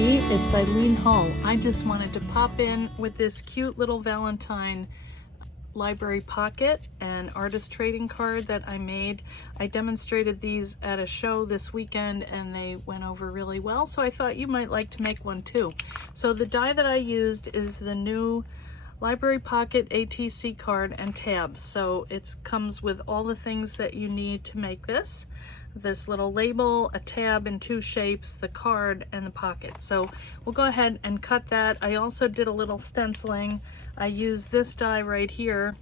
everybody, it's Eileen Hull. I just wanted to pop in with this cute little Valentine library pocket and artist trading card that I made. I demonstrated these at a show this weekend and they went over really well, so I thought you might like to make one too. So the die that I used is the new Library Pocket ATC Card and Tabs. So it comes with all the things that you need to make this. This little label, a tab in two shapes, the card, and the pocket. So we'll go ahead and cut that. I also did a little stenciling. I used this die right here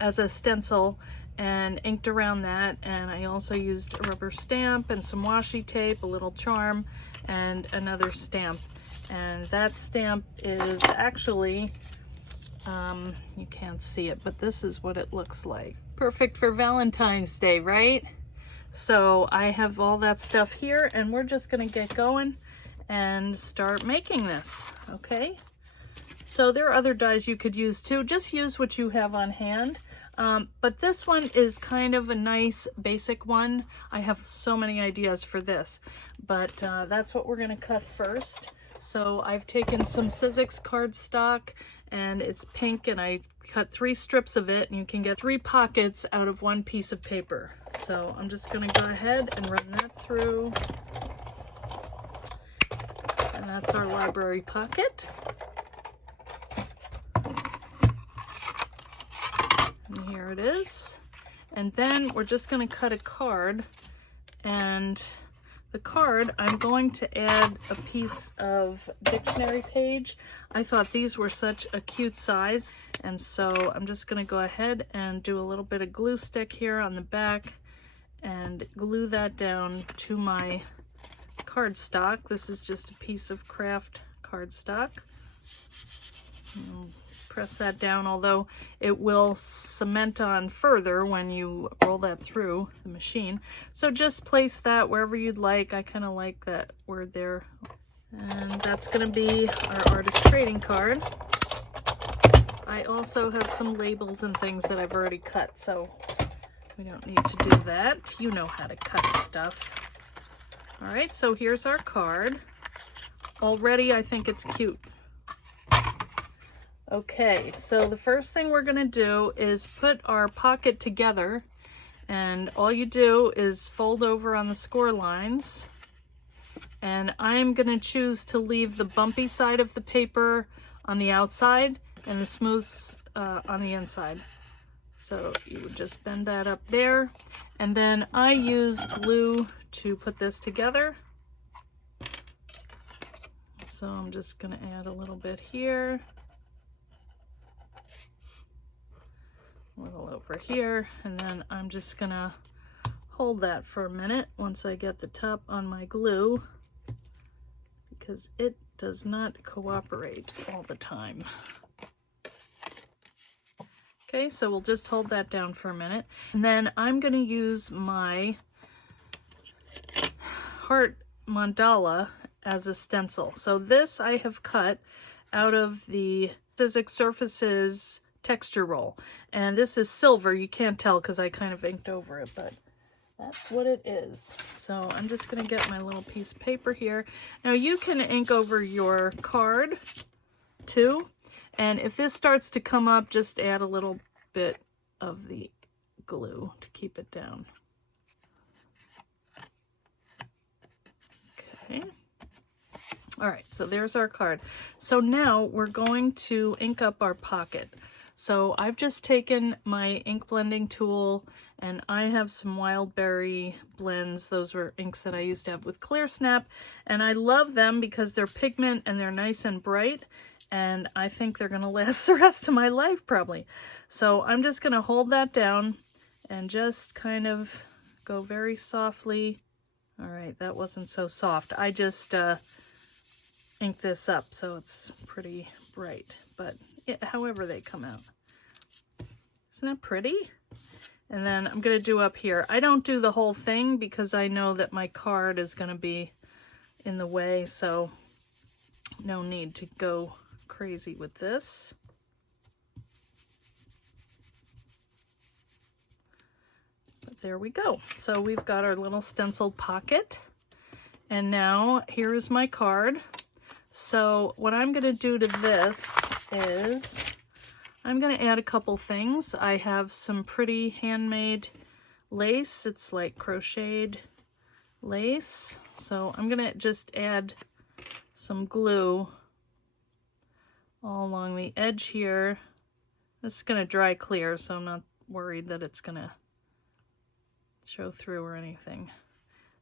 as a stencil and inked around that, and I also used a rubber stamp and some washi tape, a little charm, and another stamp. And that stamp is actually, you can't see it, but this is what it looks like. Perfect for Valentine's Day, right? So I have all that stuff here, and we're just gonna get going and start making this, okay? So there are other dies you could use too. Just use what you have on hand. But this one is kind of a nice basic one. I have so many ideas for this, but that's what we're gonna cut first. So I've taken some Sizzix cardstock, and it's pink, and I cut 3 strips of it, and you can get 3 pockets out of 1 piece of paper. So I'm just gonna go ahead and run that through. And that's our library pocket. And here it is. And then we're just gonna cut a card, and the card, I'm going to add a piece of dictionary page. I thought these were such a cute size, and so I'm just gonna go ahead and do a little bit of glue stick here on the back and glue that down to my cardstock. This is just a piece of craft cardstock. Press that down, although it will cement on further when you roll that through the machine. So just place that wherever you'd like. I kind of like that word there. And that's going to be our artist trading card. I also have some labels and things that I've already cut, so we don't need to do that. You know how to cut stuff. All right, so here's our card. Already I think it's cute. Okay, so the first thing we're gonna do is put our pocket together, and all you do is fold over on the score lines, and I'm gonna choose to leave the bumpy side of the paper on the outside and the smooth on the inside. So you would just bend that up there, and then I use glue to put this together. So I'm just gonna add a little bit here. A little over here, and then I'm just gonna hold that for a minute once I get the top on my glue, because it does not cooperate all the time. Okay, so we'll just hold that down for a minute, and then I'm gonna use my heart mandala as a stencil. So this I have cut out of the Sizzix Surfaces texture roll, and this is silver. You can't tell because I kind of inked over it, but that's what it is. So I'm just gonna get my little piece of paper here. Now you can ink over your card too, and if this starts to come up, just add a little bit of the glue to keep it down. Okay. All right, so there's our card. So now we're going to ink up our pocket. So I've just taken my ink blending tool, and I have some Wild Berry blends. Those were inks that I used to have with Clear Snap, and I love them because they're pigment and they're nice and bright, and I think they're gonna last the rest of my life probably. So I'm just gonna hold that down and just kind of go very softly. All right, that wasn't so soft. I just inked this up so it's pretty bright, but however they come out. Isn't that pretty? And then I'm going to do up here. I don't do the whole thing because I know that my card is going to be in the way, so no need to go crazy with this. But there we go. So we've got our little stenciled pocket. And now here is my card. So what I'm going to do to this is I'm going to add a couple things. I have some pretty handmade lace. It's like crocheted lace. So I'm going to just add some glue all along the edge here. This is going to dry clear, so I'm not worried that it's going to show through or anything.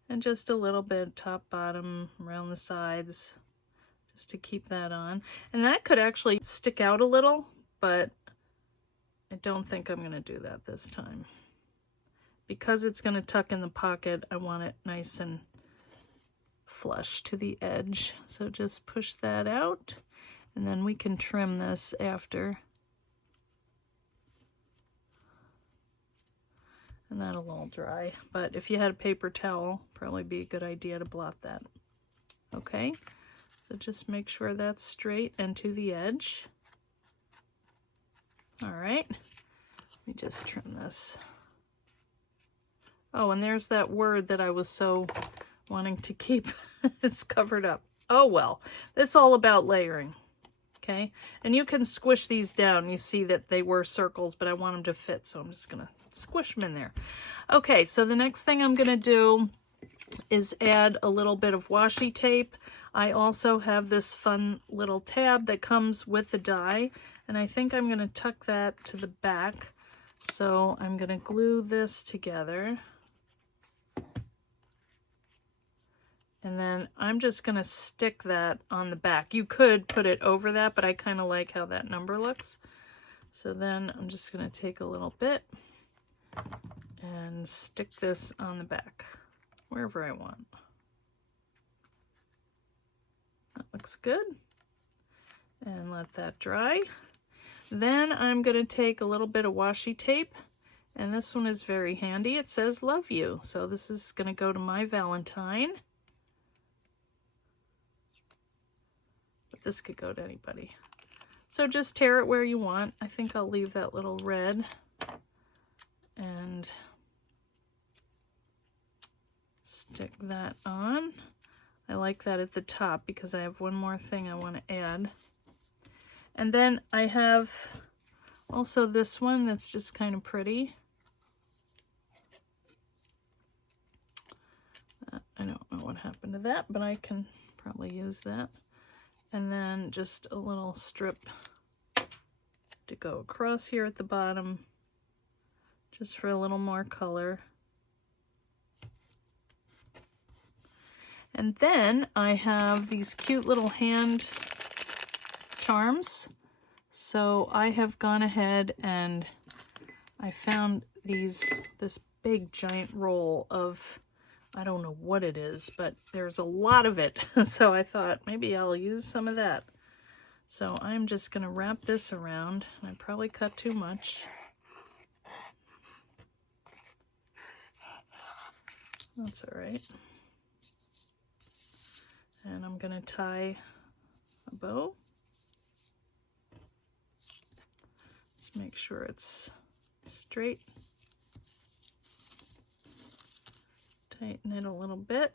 And just a little bit top, bottom, around the sides, just to keep that on. And that could actually stick out a little, but I don't think I'm going to do that this time. Because it's going to tuck in the pocket, I want it nice and flush to the edge. So just push that out, and then we can trim this after. And that'll all dry. But if you had a paper towel, probably be a good idea to blot that. Okay, so just make sure that's straight and to the edge. All right, let me just trim this. Oh, and there's that word that I was so wanting to keep. It's covered up. Oh well, it's all about layering. Okay, and you can squish these down. You see that they were circles, but I want them to fit, so I'm just gonna squish them in there. Okay, so the next thing I'm gonna do is add a little bit of washi tape. I also have this fun little tab that comes with the die, and I think I'm gonna tuck that to the back. So I'm gonna glue this together. And then I'm just going to stick that on the back. You could put it over that, but I kind of like how that number looks. So then I'm just going to take a little bit and stick this on the back, wherever I want. That looks good. And let that dry. Then I'm going to take a little bit of washi tape, and this one is very handy. It says "Love You." So this is going to go to my Valentine. This could go to anybody. So just tear it where you want. I think I'll leave that little red and stick that on. I like that at the top because I have one more thing I want to add. And then I have also this one that's just kind of pretty. I don't know what happened to that, but I can probably use that. And then just a little strip to go across here at the bottom, just for a little more color. And then I have these cute little hand charms. So I have gone ahead and I found this big giant roll of, I don't know what it is, but there's a lot of it. So I thought maybe I'll use some of that. So I'm just going to wrap this around. I probably cut too much. That's all right. And I'm going to tie a bow. Just make sure it's straight. Tighten it a little bit.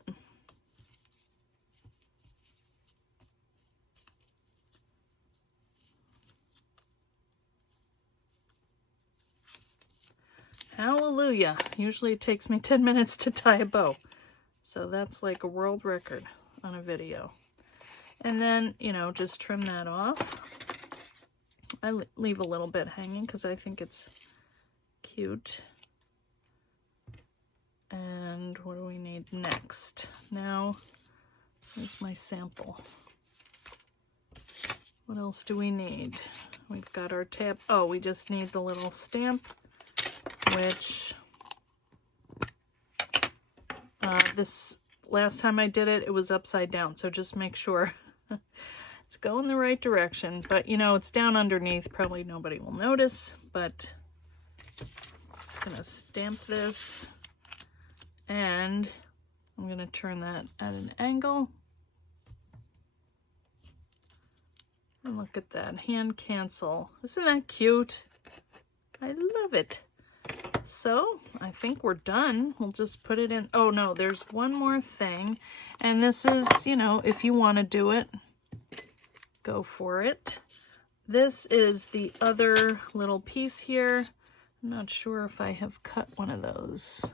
Hallelujah. Usually it takes me 10 minutes to tie a bow. So that's like a world record on a video. And then, you know, just trim that off. I leave a little bit hanging because I think it's cute. And what do we need next? Now, here's my sample. What else do we need? We've got our tab. Oh, we just need the little stamp, which this last time I did it, it was upside down. So just make sure it's going the right direction. But, you know, it's down underneath. Probably nobody will notice, but just going to stamp this. And I'm going to turn that at an angle. And look at that, hand cancel. Isn't that cute? I love it. So I think we're done. We'll just put it in. Oh no, there's one more thing. And this is, you know, if you want to do it, go for it. This is the other little piece here. I'm not sure if I have cut one of those.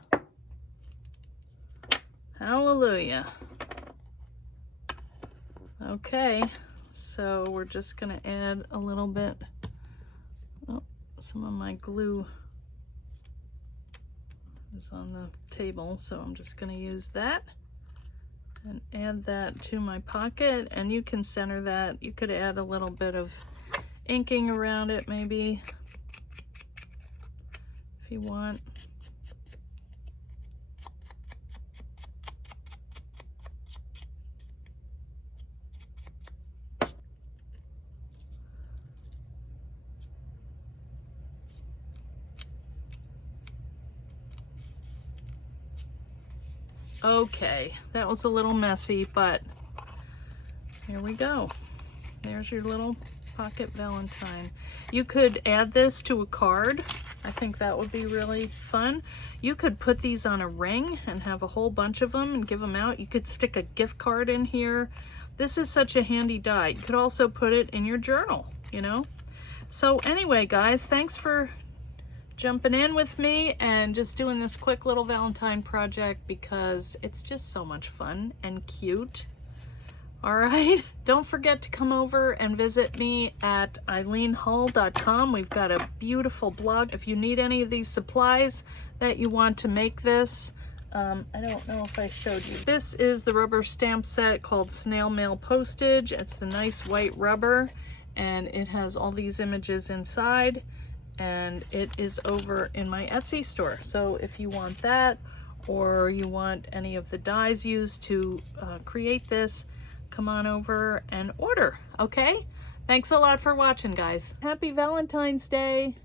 Hallelujah. Okay, so we're just gonna add a little bit, oh, some of my glue is on the table, so I'm just gonna use that and add that to my pocket, and you can center that. You could add a little bit of inking around it maybe if you want. Okay, that was a little messy, but here we go. There's your little pocket Valentine. You could add this to a card. I think that would be really fun. You could put these on a ring and have a whole bunch of them and give them out. You could stick a gift card in here. This is such a handy die. You could also put it in your journal, you know? So anyway, guys, thanks for jumping in with me and just doing this quick little Valentine project because it's just so much fun and cute. All right, don't forget to come over and visit me at eileenhull.com. We've got a beautiful blog. If you need any of these supplies that you want to make this, I don't know if I showed you. This is the rubber stamp set called Snail Mail Postage. It's the nice white rubber, and it has all these images inside, and it is over in my Etsy store. So if you want that, or you want any of the dies used to create this, come on over and order, okay? Thanks a lot for watching, guys. Happy Valentine's Day.